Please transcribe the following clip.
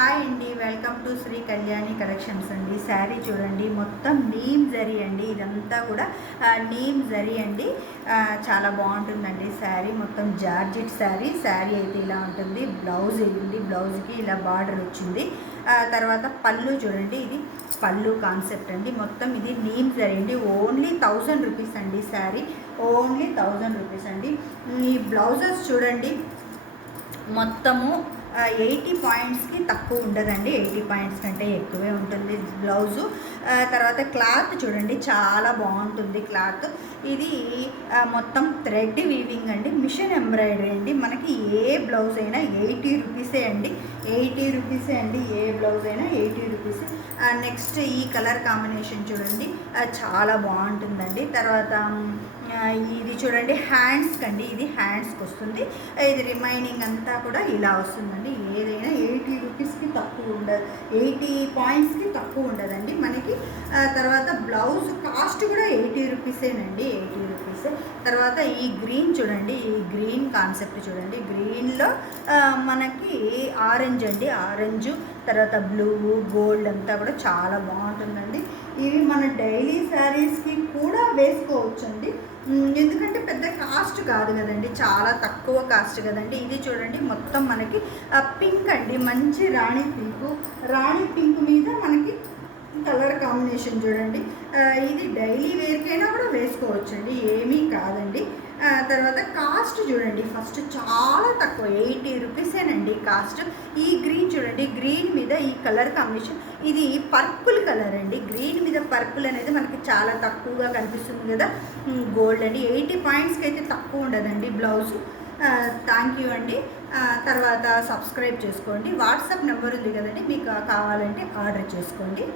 Hi అండి, welcome to Shri Kalyani collections అండి. శారీ చూడండి, మొత్తం నీమ్ జరీ అండి. ఇదంతా కూడా నీమ్ జరీ అండి. చాలా బాగుంటుందండి శారీ. మొత్తం జార్జెట్ శారీ అయితే ఇలా ఉంటుంది. బ్లౌజ్ ఇది, బ్లౌజ్కి ఇలా బార్డర్ వచ్చింది. తర్వాత పళ్ళు చూడండి, ఇది పళ్ళు కాన్సెప్ట్ అండి. మొత్తం ఇది నీమ్ జరీ అండి. ఓన్లీ 1000 రూపీస్ అండి శారీ. ఓన్లీ 1000 రూపీస్ అండి. ఈ బ్లౌజెస్ చూడండి, మొత్తము 80 పాయింట్స్కి తక్కువ ఉండదండి. 80 పాయింట్స్ కంటే ఎక్కువే ఉంటుంది బ్లౌజు. తర్వాత క్లాత్ చూడండి, చాలా బాగుంటుంది క్లాత్. ఇది మొత్తం థ్రెడ్ వీవింగ్ అండి, మిషన్ ఎంబ్రాయిడరీ అండి. మనకి ఏ బ్లౌజ్ అయినా 80 రూపీసే అండి. 80 రూపీసే అండి, ఏ బ్లౌజ్ అయినా 80 రూపీసే. నెక్స్ట్ ఈ కలర్ కాంబినేషన్ చూడండి, చాలా బాగుంటుందండి. తర్వాత ఇది చూడండి, హ్యాండ్స్కి అండి. ఇది హ్యాండ్స్కి వస్తుంది. ఇది రిమైనింగ్ అంతా కూడా ఇలా వస్తుందండి. ఏదైనా 80 రూపీస్కి తక్కువ ఉండదు, 80 పాయింట్స్కి తక్కువ ఉండదండి మనకి. తర్వాత బ్లౌజ్ కాస్ట్ కూడా 80 రూపీసేనండి, 80 రూపీసే. తర్వాత ఈ గ్రీన్ చూడండి, ఈ గ్రీన్ కాన్సెప్ట్ చూడండి. గ్రీన్లో మనకి ఆరెంజ్ అండి, ఆరెంజు, తర్వాత బ్లూ, గోల్డ్ అంతా కూడా చాలా బాగుంటుందండి. ఇవి మన డైలీ శారీస్కి కూడా వేసుకోవచ్చండి, ఎందుకంటే పెద్ద కాస్ట్ కాదు కదండి, చాలా తక్కువ కాస్ట్ కదండి. ఇది చూడండి, మొత్తం మనకి పింక్ అండి, మంచి రాణి పింక్ మీద మనకి కలర్ కాంబినేషన్ చూడండి. ఇది డైలీ వేర్కైనా కూడా వేసుకోవచ్చండి, ఏమీ కాదండి. తర్వాత కాస్ట్ చూడండి, ఫస్ట్ చాలా తక్కువ, 80 రూపీసేనండి కాస్ట్. ఈ గ్రీన్ చూడండి, గ్రీన్ మీద ఈ కలర్ కాంబినేషన్, ఇది పర్పుల్ కలర్ అండి. గ్రీన్ మీద పర్పుల్ అనేది మనకి చాలా తక్కువగా కనిపిస్తుంది కదా. గోల్డ్ అండి, 80 పాయింట్స్కి అయితే తక్కువ ఉండదండి బ్లౌజు. థ్యాంక్ యూ అండి. తర్వాత సబ్స్క్రైబ్ చేసుకోండి. వాట్సాప్ నెంబర్ ఉంది కదండి, మీకు కావాలంటే ఆర్డర్ చేసుకోండి.